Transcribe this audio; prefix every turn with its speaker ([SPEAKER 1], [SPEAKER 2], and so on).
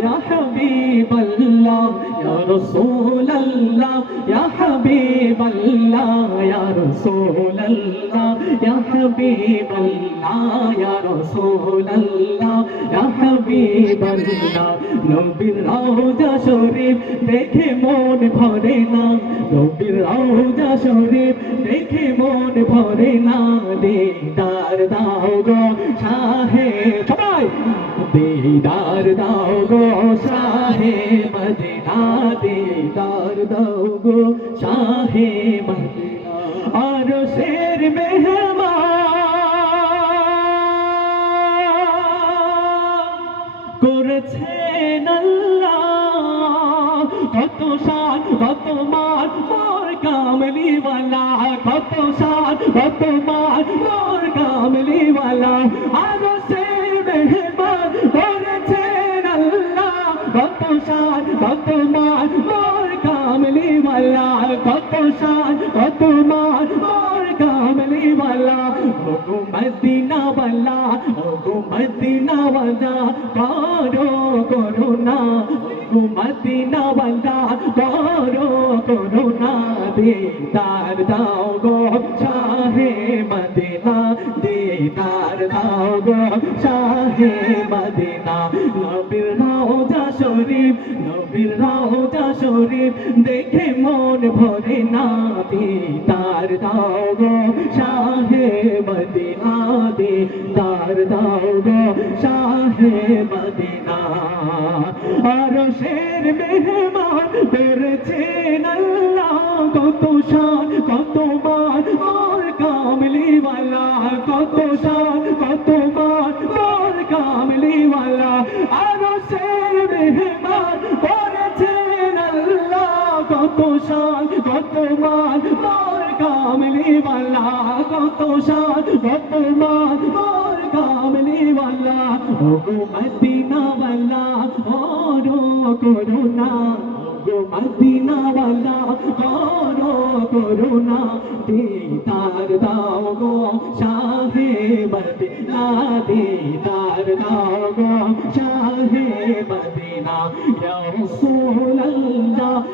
[SPEAKER 1] ইয়া রাসূলুল্লাহ ইয়া হাবিবাল্লাহ ইয়া রাসূলুল্লাহ ইয়া হাবিবাল্লাহ ইয়া রাসূলুল্লাহ ইয়া হাবিবাল্লাহ ইয়া রাসূলুল্লাহ ইয়া হাবিবাল্লাহ নবীর রওজা শরীফ দেখে মন ভরে না। নবীর রওজা শরীফ দেখে মন ভরে না। দিদার দাও গো শাহে সবাই। দিদার দাও গো শাহে মদিনা দিদার দাও গো শাহে মদিনা আর শের মেহমান করেছেন কত শান কত মান মোর কামলিওয়ালা কত শান কত মান মোর কামলিওয়ালা আরও সে কত মান মোর কামলি মাল্লা কত শান কত মান মোর কামলি মাল্লা ওগো মদিনা বাল্লা ওগো মদিনা বাল্লা করো করুণা। ওগো মদিনা বাল্লা করো করুণা। দিদার দাও গো চাহে মদিনা, দিদার দাও গো চাহে মদিনা। রওজা শরীফ দেখে মন ভরে না দিদার দাও গো শাহে মদিনা দিদার দাও গো শাহে মদিনা। আর শের মেহমান পেরেছেন আল্লাহ, কত শান, কত মান, মোর কামলিওয়ালা, কত শান শান কত মান মোর কামলিওয়ালা কত শান কত মান মোর কামলিওয়ালা ওগো মদিনাওয়ালা ওরো করুণা গো মদিনাওয়ালা করো করুণা, দিদার দাও গো, শাহে মদিনা, দিদার দাও গো, শাহে মদিনা, ইয়া ইয়া হাবিবাল্লাহ